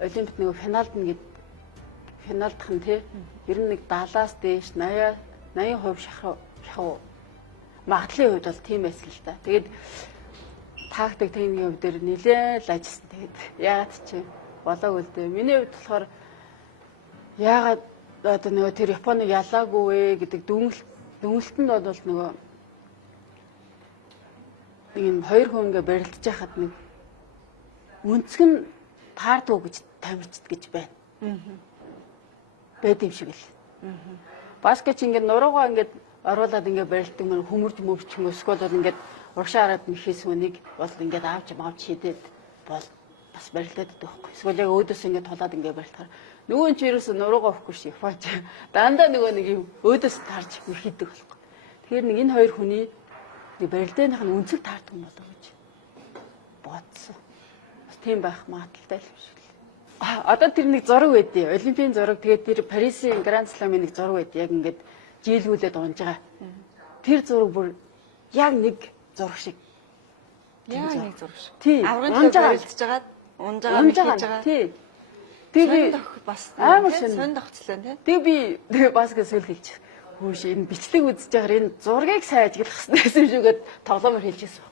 Олимпиад нэг финалдах нь тий. Ер нь нэг 70-аас дээш 80% шахуу магадлалын хувьд бол тийм байсан л та. Тэгээд тактик техникийн хувьд дээр нэлээд л ажилласан. Тэгээд яагаад чи болоогүй л дээ. Миний хувьд болохоор яагаад одоо нөгөө тэр Японыг ялаагүй вэ гэдэг дүнэлтэнд бол нөгөө нэг юм хоёр хүн ингээ барилдаж байхад нэг өнцг нь таардгүй гэж тамирчд гэж байна. Байд юм шиг л. Баскетч ингээ нуруугаа ингээ оруулаад ингээ барилдаг мөр хөмөрж мөвч юм эсвэл бол ингээ урагшаа хараад нэхээс үнийг бол ингээ авч хийдээд бол бас барилдаад байдаг байхгүй. Эсвэл яг өөдөөс ингээ тулаад ингээ барилдахаар нөгөө нь ч ерөөсө нуруугаа өгөхгүй ши Японч. Дандаа нөгөө нэг юм өөдөөс тарж хийдэг байхгүй. Тэгэхээр нэг энэ хоёр хүний нэг барилдааных нь өнцөг таардаг юм болоо гэж бодсон. Бас тийм байх магадaltaй л юм шиг л. Одоо тэр нэг зураг байдیں۔ Олимпийн зураг тэгээд тэр Парисын Гранд Сламын нэг зураг байдیں۔ Яг ингээд жийлгүүлээд унж байгаа. Тэр зураг бүр яг нэг зураг шиг. Яг нэг зураг шиг. Аврагын барилдаж жагаад унж байгаа. Тий. Тэгээ бас амар сонь тогтчлоо тий. Тэгээ би бас гэсэл хэлчих. Хөөш энэ бичлэг үзэж байгаа энэ зургийг сайн ажиглах хэрэгтэй юм шүүгээд тоглоомор хэлчихсэн.